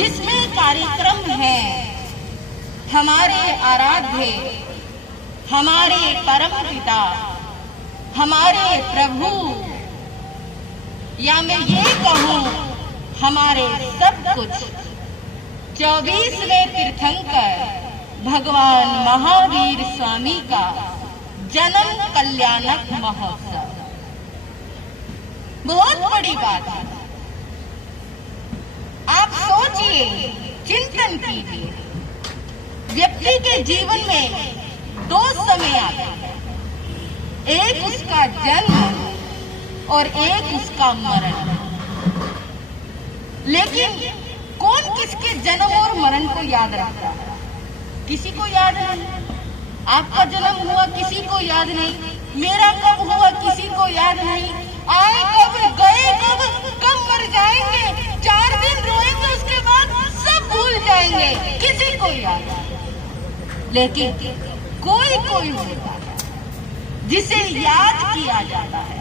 जिसमें कार्यक्रम है हमारे आराध्य, हमारे परम पिता, हमारे प्रभु, या मैं ये कहूँ हमारे सब कुछ 24वें तीर्थंकर भगवान महावीर स्वामी का जन्म कल्याणक महोत्सव। बहुत बड़ी बात है। आप सोचिए, चिंतन कीजिए। व्यक्ति के जीवन में दो समय आते हैं, एक उसका जन्म और एक उसका मरण। लेकिन कौन किसके जन्म और मरण को याद रखता है? किसी को याद नहीं। आपका जन्म हुआ, किसी को याद नहीं। मेरा कब हुआ, किसी को याद नहीं। आए कब, गए कब मर जाएंगे, 4 दिन रोएंगे, उसके बाद सब भूल जाएंगे, किसी को याद नहीं। लेकिन कोई होता है जिसे याद किया जाता है,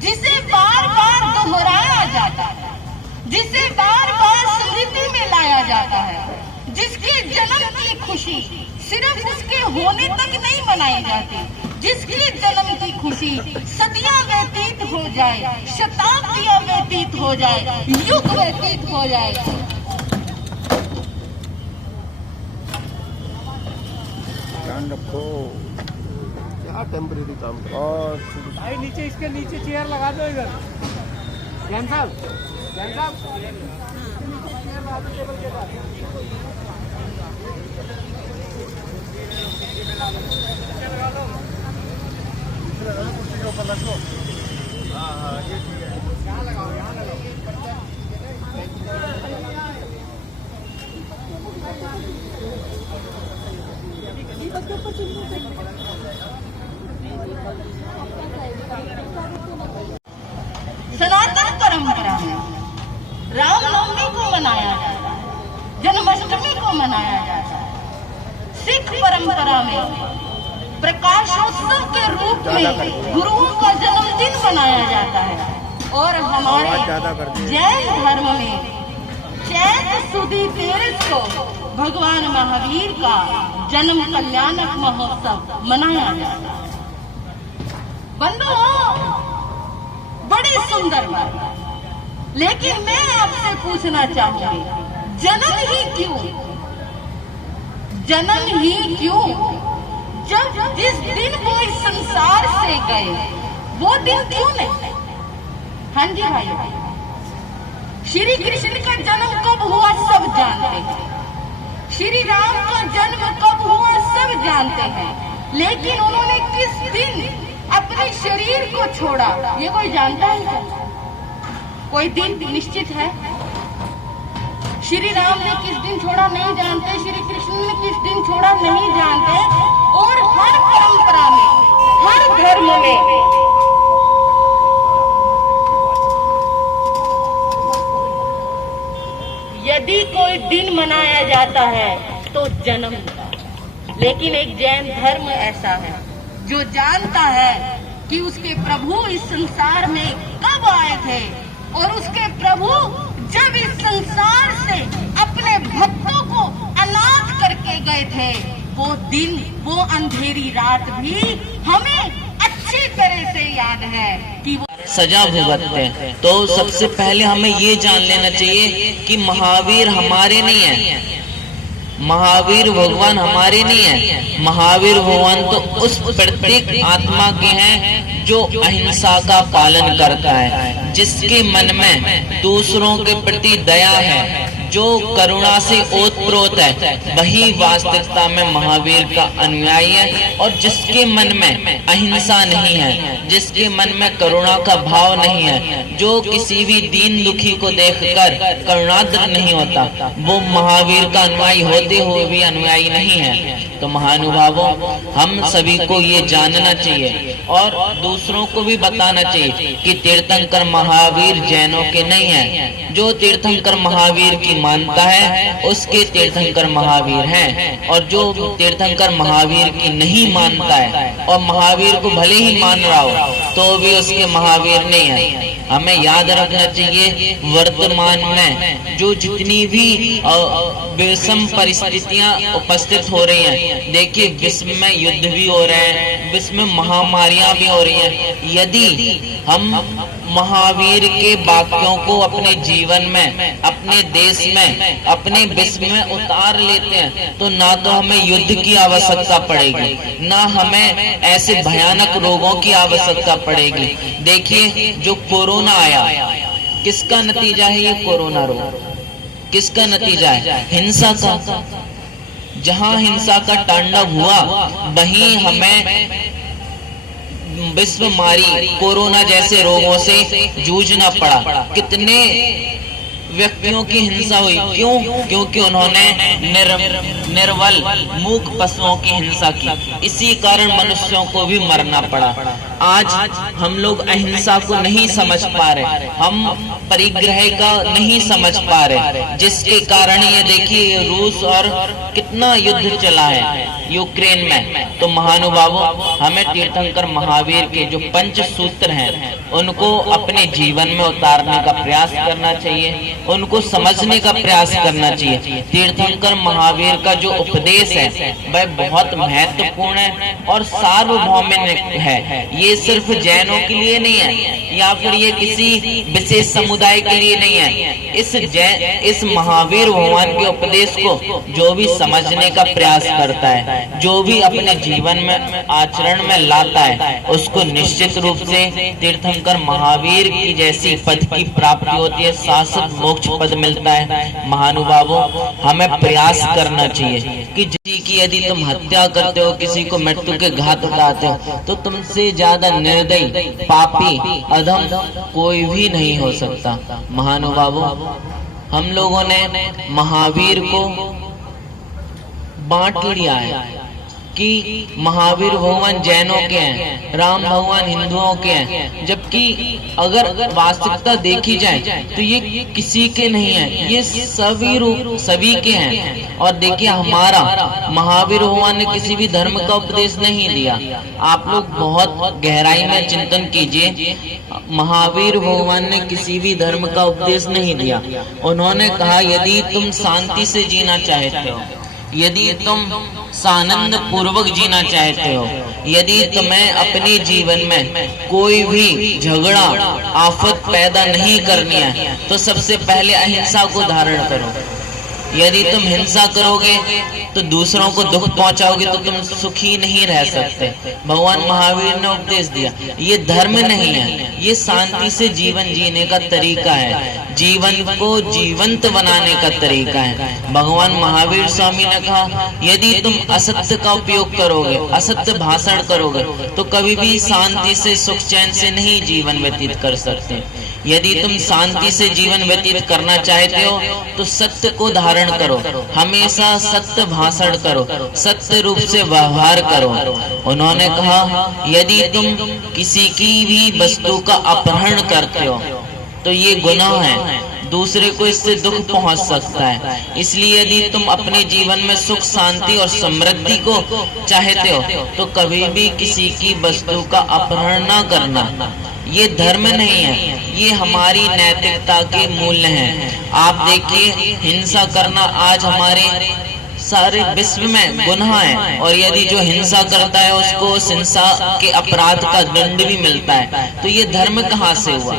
जिसे बार बार दोहराया जाता है, जिसे बार बार स्मृति में लाया जाता है, जिसके जन्म की खुशी सिर्फ उसके होने तक नहीं मनाई जाती, जिसके जन्म की खुशी सदियां व्यतीत हो जाए, शताब्दियां व्यतीत हो जाए, युग व्यतीत हो जाए। ध्यान रखो, क्या टेम्परेरी काम और भाई नीचे, इसके नीचे चेयर लगा दो इधर। जैन साहब, जैन साहब, चेयर लगा दो टेबल के पास। लगा दो, कुर्सी के ऊपर रख लो। हाँ, ये ठीक है। यहाँ लगाओ, यहाँ लगाओ। सनातन परंपरा में रामनवमी को मनाया जाता है, जन्माष्टमी को मनाया जाता है। सिख परंपरा में प्रकाशोत्सव के रूप में गुरुओं का जन्मदिन मनाया जाता है। और हमारे जैन धर्म में चैत्र सुदी 13 को भगवान महावीर का जन्म कल्याणक महोत्सव मनाया जाता है। बंधुओं, बड़ी सुंदर बात है। लेकिन मैं आपसे पूछना चाहूंगी, जन्म ही क्यों? जन्म ही क्यों? जब जिस दिन वो इस संसार से गए, वो दिन क्यों नहीं? हाँ जी भाई, श्री कृष्ण का जन्म कब हुआ सब जानते हैं, श्री राम का जन्म कब हुआ सब जानते हैं। लेकिन उन्होंने किस दिन अपने शरीर को छोड़ा, ये कोई जानता है क्या? कोई दिन निश्चित है? श्री राम ने किस दिन छोड़ा नहीं जानते, श्री कृष्ण ने किस दिन छोड़ा नहीं जानते। और हर परंपरा में, हर धर्म में यदि कोई दिन मनाया जाता है तो जन्म का। लेकिन एक जैन धर्म ऐसा है जो जानता है कि उसके प्रभु इस संसार में कब आए थे, और उसके प्रभु जब इस संसार से अपने भक्तों को अनाथ करके गए थे, वो दिन, वो अंधेरी रात भी हमें अच्छी तरह से याद है कि वो सजा भुगतते हैं। तो सबसे पहले हमें ये जान लेना चाहिए कि महावीर हमारे नहीं है, महावीर भगवान हमारे नहीं है। महावीर भगवान तो उस प्रत्येक आत्मा के हैं जो अहिंसा का पालन करता है, जिसके मन में दूसरों के प्रति दया है, जो करुणा से ओतप्रोत है, वही वास्तविकता में महावीर का अनुयायी है। और जिसके मन में अहिंसा नहीं है, जिसके मन में करुणा का भाव नहीं है, जो किसी भी दीन दुखी को देखकर करुणाद्र नहीं होता, वो महावीर का अनुयायी होते हुए भी अनुयायी नहीं है। तो महानुभावों, हम सभी को ये जानना चाहिए और दूसरों को भी बताना चाहिए कि तीर्थंकर महावीर जैनों के नहीं है। जो तीर्थंकर महावीर की मानता है उसके तीर्थंकर महावीर हैं, और जो तीर्थंकर महावीर की नहीं मानता है और महावीर को भले ही मान रहा हो तो भी उसके महावीर नहीं है। हमें याद रखना चाहिए वर्तमान में जो जितनी भी विषम परिस्थितियां उपस्थित हो रही हैं, देखिए विश्व में युद्ध भी हो रहे हैं, विश्व में महामारियां भी हो रही हैं। यदि हम महावीर के वाक्यों को अपने जीवन में, अपने देश में, अपने विश्व में उतार लेते हैं तो ना तो हमें युद्ध की आवश्यकता पड़ेगी, ना हमें ऐसे भयानक रोगों की आवश्यकता पड़ेगी। देखिए जो कोरोना आया, किसका नतीजा है ये कोरोना रोग? किसका नतीजा है? हिंसा का। जहां हिंसा का तांडव हुआ वहीं हमें विश्व मारी कोरोना जैसे रोगों से जूझना पड़ा। कितने व्यक्तियों की हिंसा हुई, क्यों? क्योंकि उन्होंने निर्बल मूक पशुओं की हिंसा की। इसी कारण मनुष्यों को भी मरना पड़ा। आज हम लोग अहिंसा को नहीं समझ पा रहे, हम परिग्रह का नहीं समझ पा रहे, जिसके कारण ये देखिए रूस और कितना युद्ध चला है यूक्रेन में। तो महानुभावों, हमें तीर्थंकर महावीर के जो पंच सूत्र हैं उनको अपने जीवन में उतारने का प्रयास करना चाहिए, उनको समझने का प्रयास करना चाहिए। तीर्थंकर महावीर का जो उपदेश है वह बहुत महत्वपूर्ण है और सार्वभौमिक है। ये सिर्फ जैनों के लिए नहीं है या फिर ये किसी विशेष समुदाय के लिए नहीं है। इस महावीर भगवान के उपदेश को जो भी समझने का प्रयास करता है, जो भी अपने जीवन में आचरण में लाता है, उसको निश्चित रूप से तीर्थंकर महावीर की जैसी पद की प्राप्ति होती है, शाश्वत मोक्ष पद मिलता है। महानुभावों, हमें प्रयास करना चाहिए कि किसी की यदि तुम हत्या करते हो, किसी को मृत्यु के घाट उठाते हो, तो तुमसे ज्यादा निर्दयी, पापी, अधम कोई भी नहीं हो सकता। महानुभावों, हम लोगों ने महावीर को बांट लिया है कि महावीर भगवान जैनों के हैं, राम भगवान हिंदुओं के हैं, जबकि अगर वास्तविकता देखी जाए तो ये किसी के नहीं है, ये सभी रूप सभी के हैं। और देखिए हमारा महावीर भगवान ने किसी भी धर्म का उपदेश नहीं दिया। आप लोग बहुत गहराई में चिंतन कीजिए, महावीर भगवान ने किसी भी धर्म का उपदेश नहीं दिया। उन्होंने कहा यदि तुम शांति से जीना चाहते हो, यदि तुम सानंद पूर्वक जीना चाहते हो, यदि तुम्हें अपने जीवन में कोई भी झगड़ा आफत पैदा नहीं करनी है, तो सबसे पहले अहिंसा को धारण करो। यदि तुम हिंसा करोगे तो दूसरों को दुख पहुंचाओगे तो तुम सुखी नहीं रह सकते। भगवान महावीर ने उपदेश दिया, ये धर्म नहीं है, ये शांति से जीवन जीने का तरीका है, जीवन को जीवंत बनाने का तरीका है। भगवान महावीर स्वामी ने कहा यदि तुम असत्य का उपयोग करोगे, असत्य भाषण करोगे, तो कभी भी शांति से सुख चैन से नहीं जीवन व्यतीत कर सकते। यदि तुम शांति से जीवन व्यतीत करना चाहते हो तो सत्य को धारण करो, हमेशा सत्य भाषण करो, सत्य रूप से व्यवहार करो। उन्होंने कहा यदि तुम किसी की भी वस्तु का अपहरण करते हो तो ये गुनाह है, दूसरे को इससे दुख पहुंच सकता है। इसलिए यदि तुम अपने जीवन में सुख, शांति और समृद्धि को चाहते हो तो कभी भी किसी की वस्तु का अपहरण न करना। ये धर्म नहीं है, ये हमारी नैतिकता के मूल्य हैं। आप देखिए हिंसा करना आज हमारे सारे विश्व में गुनाह है, और यदि जो हिंसा करता है उसको उस हिंसा के अपराध का दंड भी मिलता है। तो ये धर्म कहाँ से हुआ?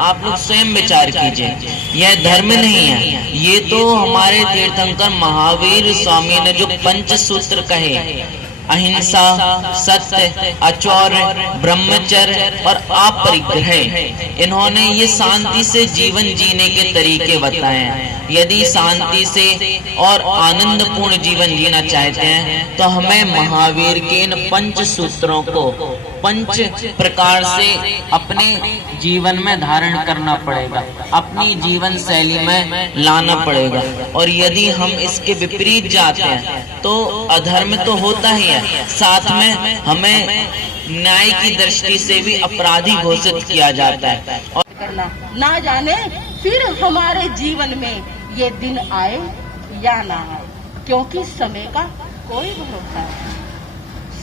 आप लोग स्वयं विचार कीजिए, यह धर्म नहीं है, ये तो हमारे तीर्थंकर महावीर स्वामी ने जो पंच सूत्र कहे, अहिंसा, सत्य, अचौर्य, ब्रह्मचर्य और अपरिग्रह, इन्होंने ये शांति से जीवन जीने के तरीके बताए हैं। यदि शांति से और आनंदपूर्ण जीवन जीना चाहते हैं तो हमें महावीर के इन पंच सूत्रों को पंच प्रकार से अपने जीवन में धारण करना पड़ेगा, अपनी जीवन शैली में लाना पड़ेगा। और यदि हम इसके विपरीत जाते हैं तो अधर्म तो होता ही है, साथ में हमें न्याय की दृष्टि से भी अपराधी घोषित किया जाता है। और करना ना जाने फिर हमारे जीवन में ये दिन आए या ना आए, क्योंकि समय का कोई भरोसा नहीं।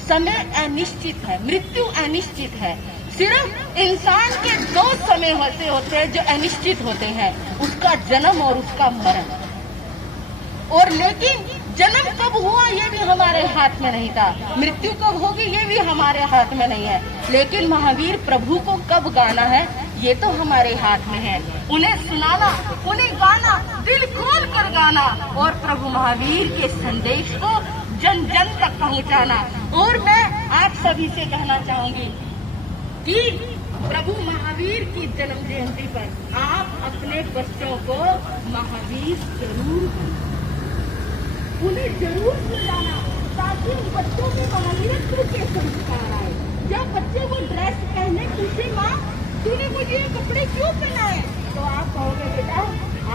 समय अनिश्चित है, मृत्यु अनिश्चित है, सिर्फ इंसान के दो समय होते हैं जो अनिश्चित होते हैं, उसका जन्म और उसका मरण। और लेकिन जन्म कब हुआ ये भी हमारे हाथ में नहीं था, मृत्यु कब होगी ये भी हमारे हाथ में नहीं है, लेकिन महावीर प्रभु को कब गाना है ये तो हमारे हाथ में है। उन्हें सुनाना, उन्हें गाना, दिल खोल कर गाना और प्रभु महावीर के संदेश को जन जन तक पहुंचाना। और मैं आप सभी से कहना चाहूंगी कि प्रभु महावीर की जन्म जयंती पर आप अपने बच्चों को महावीर जरूर, उन्हें जरूर सुनाना, ताकि उन बच्चों में महावीरत्व के संस्कार आए। जब बच्चे को ड्रेस पहने पूछे माँ तूने मुझे ये कपड़े क्यों पहनाए, तो आप कहोगे बेटा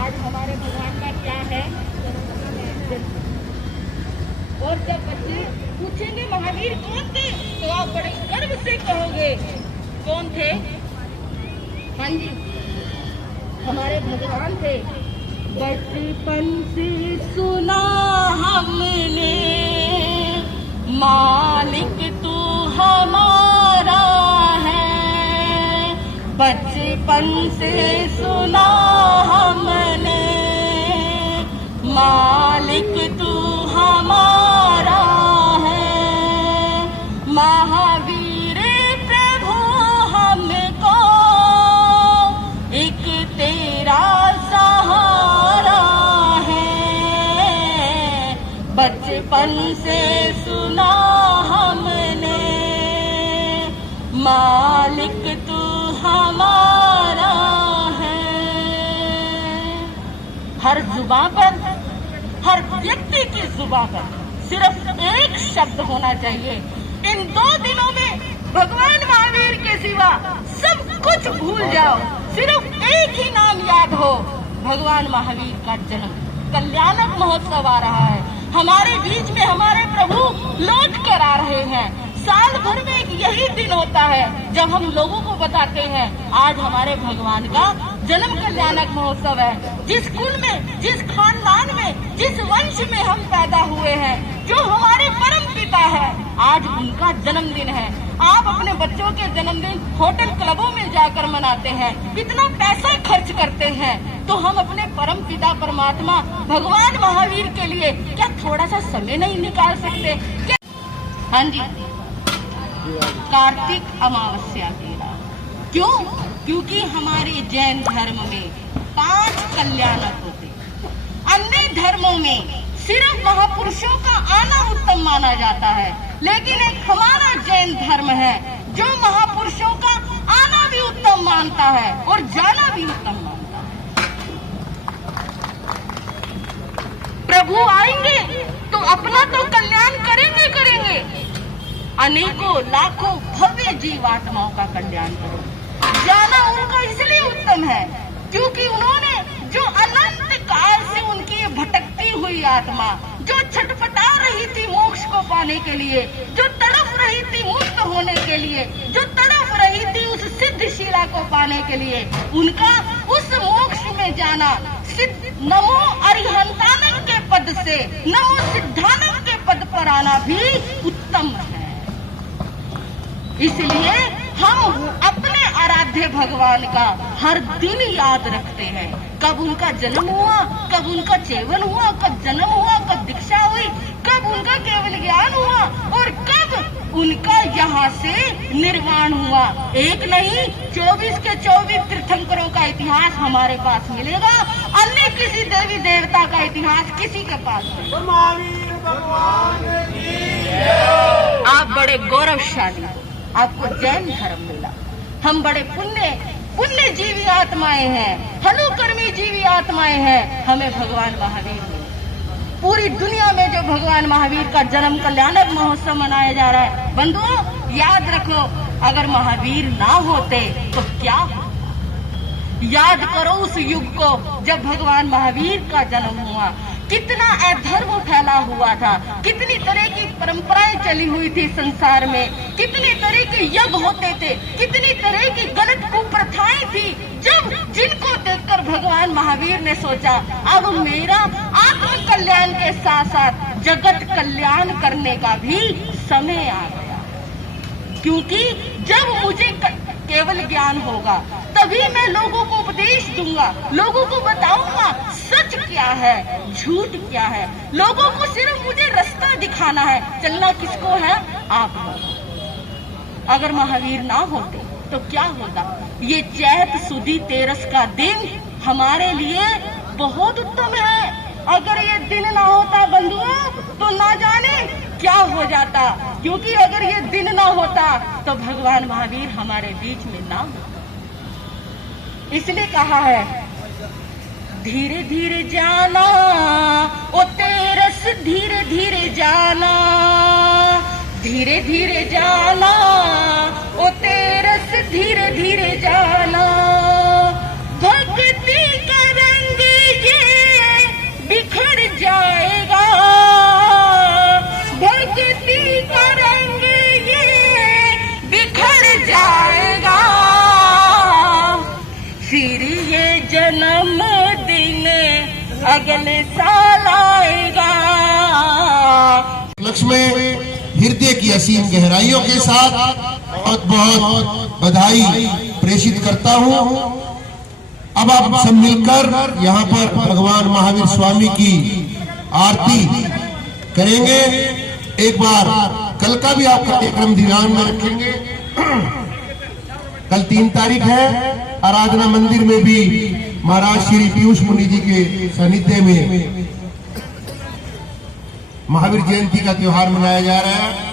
आज हमारे भगवान का क्या है। और जब बच्चे पूछेंगे महावीर कौन थे, तो आप बड़े गर्व से कहोगे कौन थे, हाँ जी हमारे भगवान थे। बचपन से सुना हमने मालिक तू हमारा है, बचपन से सुना हमने मालिक तू हमारा है। महावीर प्रभु हमको एक तेरा सहारा है, बचपन से सुना हमने मालिक तू हमारा है। हर जुबान पर, हर व्यक्ति की जुबान पर सिर्फ एक शब्द होना चाहिए। इन 2 दिनों में भगवान महावीर के सिवा सब कुछ भूल जाओ, सिर्फ एक ही नाम याद हो, भगवान महावीर का जन्म। कल्याणक महोत्सव आ रहा है, हमारे बीच में हमारे प्रभु लौट कर आ रहे हैं। साल भर में एक यही दिन होता है जब हम लोगों को बताते हैं आज हमारे भगवान का जन्म कल्याणक महोत्सव है। जिस कुल में, जिस खानदान में, जिस वंश में हम पैदा हुए हैं, जो हमारे परम पिता है, आज उनका जन्मदिन है। आप अपने बच्चों के जन्मदिन होटल क्लबों में जाकर मनाते हैं, इतना पैसा खर्च करते हैं, तो हम अपने परम पिता परमात्मा भगवान महावीर के लिए क्या थोड़ा सा समय नहीं निकाल सकते क्या? हाँ जी, कार्तिक अमावस्या की रात। क्यों? क्योंकि हमारे जैन धर्म में 5 कल्याणक होते, अन्य धर्मों में सिर्फ महापुरुषों का आना उत्तम माना जाता है, लेकिन एक हमारा जैन धर्म है जो महापुरुषों का आना भी उत्तम मानता है और जाना भी उत्तम मानता है। प्रभु आएंगे तो अपना तो कल्याण करेंगे करेंगे, अनेकों लाखों भव्य जीवात्माओं का कल्याण करो। जाना उनका इसलिए उत्तम है क्योंकि उन्होंने जो अनंत काल से उनकी भटकती हुई आत्मा जो छटपटा रही थी मोक्ष को पाने के लिए, जो तड़प रही थी मुक्त होने के लिए, जो तड़प रही थी उस सिद्ध शिला को पाने के लिए, उनका उस मोक्ष में जाना नमो अरिहंतानम के पद से नमो सिद्धानम के पद पर आना भी उत्तम है। इसलिए हम अपने आराध्य भगवान का हर दिन याद रखते हैं। कब उनका जन्म हुआ, कब उनका चेवन हुआ, कब जन्म हुआ, कब दीक्षा हुई, कब उनका केवल ज्ञान हुआ और कब उनका यहाँ से निर्वाण हुआ। एक नहीं 24 के 24 तीर्थंकरों का इतिहास हमारे पास मिलेगा, अन्य किसी देवी देवता का इतिहास किसी के पास नहीं। आप बड़े गौरवशाली, आपको जैन धर्म मिला। हम बड़े पुण्य जीवी आत्माएं हैं, हनुकर्मी जीवी आत्माएं हैं, हमें भगवान महावीर मिले। पूरी दुनिया में जो भगवान महावीर का जन्म कल्याणक महोत्सव मनाया जा रहा है, बंधुओं याद रखो, अगर महावीर ना होते तो क्या होता? याद करो उस युग को जब भगवान महावीर का जन्म हुआ, कितना अधर्म फैला हुआ था, कितनी तरह की परंपराएं चली हुई थी संसार में, कितने तरह के यज्ञ होते थे, कितनी तरह की गलत कुप्रथाएं थी। जब जिनको देखकर भगवान महावीर ने सोचा अब मेरा आत्म कल्याण के साथ साथ जगत कल्याण करने का भी समय आ गया, क्योंकि जब मुझे केवल ज्ञान होगा, तभी मैं लोगों को उपदेश दूंगा, लोगों को बताऊंगा सच क्या है, झूठ क्या है। लोगों को सिर्फ मुझे रास्ता दिखाना है, चलना किसको है, आप लोग। अगर महावीर ना होते तो क्या होता? ये चैत सुदी तेरस का दिन हमारे लिए बहुत उत्तम है। अगर ये दिन ना होता बंधुओं तो ना जाने क्या हो जाता, क्योंकि अगर ये दिन ना होता तो भगवान महावीर हमारे बीच में ना होता। इसलिए कहा है धीरे धीरे जाना ओ तेरस, धीरे धीरे जाना, धीरे धीरे जाना ओ तेरस, धीरे धीरे जाना। भक्ति का रंग ये बिखर जाएगा, भक्ति का रंग ये बिखर जाएगा, फिर ये जन्म दिन अगले साल आएगा। लक्ष्य में हृदय की असीम गहराइयों के साथ बहुत बहुत बधाई प्रेषित करता हूँ। अब आप सब मिलकर यहाँ पर भगवान महावीर स्वामी की आरती करेंगे। एक बार कल का भी आप कार्यक्रम ध्यान में रखेंगे। कल 3 तारीख है, आराधना मंदिर में भी महाराज श्री पीयूष मुनि जी के सानिध्य में महावीर जयंती का त्योहार मनाया जा रहा है।